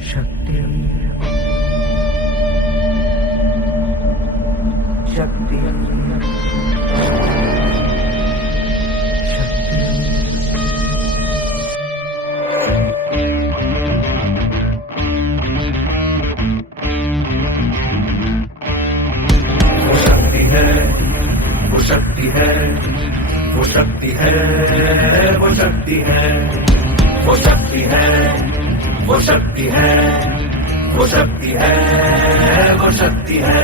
शक्ति शक्ति वो शक्ति है, वो शक्ति है, वो शक्ति है, वो शक्ति है, वो शक्ति है, वो शक्ति है, वो शक्ति है।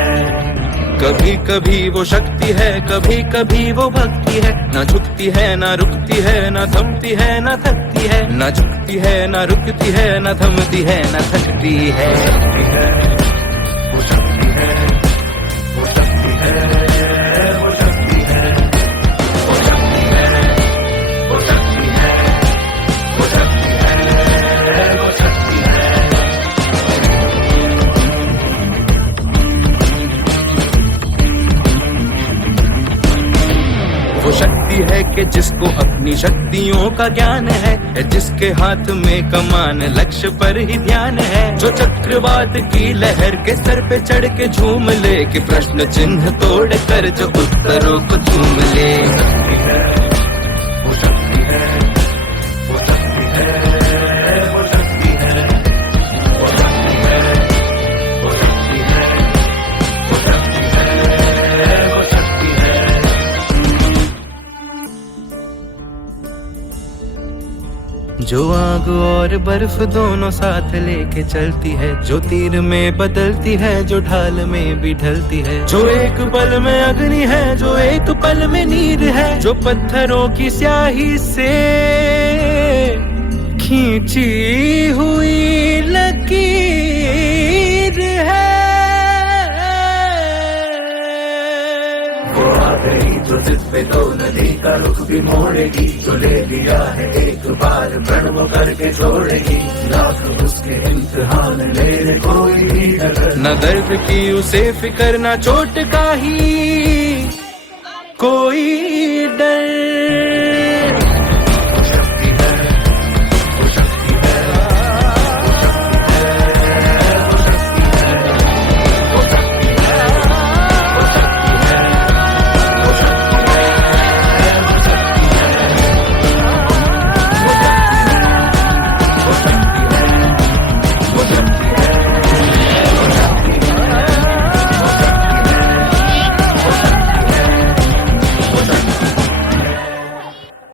कभी कभी वो शक्ति है, कभी कभी वो भक्ति है। ना झुकती है, ना रुकती है, ना थमती है, ना थकती है। ना झुकती है, ना रुकती है, ना थमती है, ना थकती है। वो शक्ति है, वो शक्ति है, वो शक्ति है, वो शक्ति है, वो शक्ति है, वो शक्ति है, वो शक्ति है। वो शक्ति है कि जिसको अपनी शक्तियों का ज्ञान है, जिसके हाथ में कमान लक्ष्य पर ही ध्यान है। जो चक्रवात की लहर के सर पे चढ़ के झूम ले, कि प्रश्न चिन्ह तोड़ कर जो उत्तरों को चूम ले। वो शक्ति है, वो शक्ति है, वो शक्ति है, वो शक्ति है, वो शक्ति है, वो शक्ति है, वो शक्ति है। जो आग और बर्फ दोनों साथ लेके चलती है, जो तीर में बदलती है, जो ढाल में भी ढलती है। जो एक पल में अग्नि है, जो एक पल में नीर है। जो पत्थरों की स्याही से खींची हुई लकीर है। वो आ गई जो जिस पे तो नदी का रुख भी मोड़ेगी, जो ले लिया है एक बार प्रण वो करके छोड़ेगी। लाख उसके इम्तिहान ले कोई भी डगर, न दर्द की उसे फिकर, न चोट का ही कोई डर।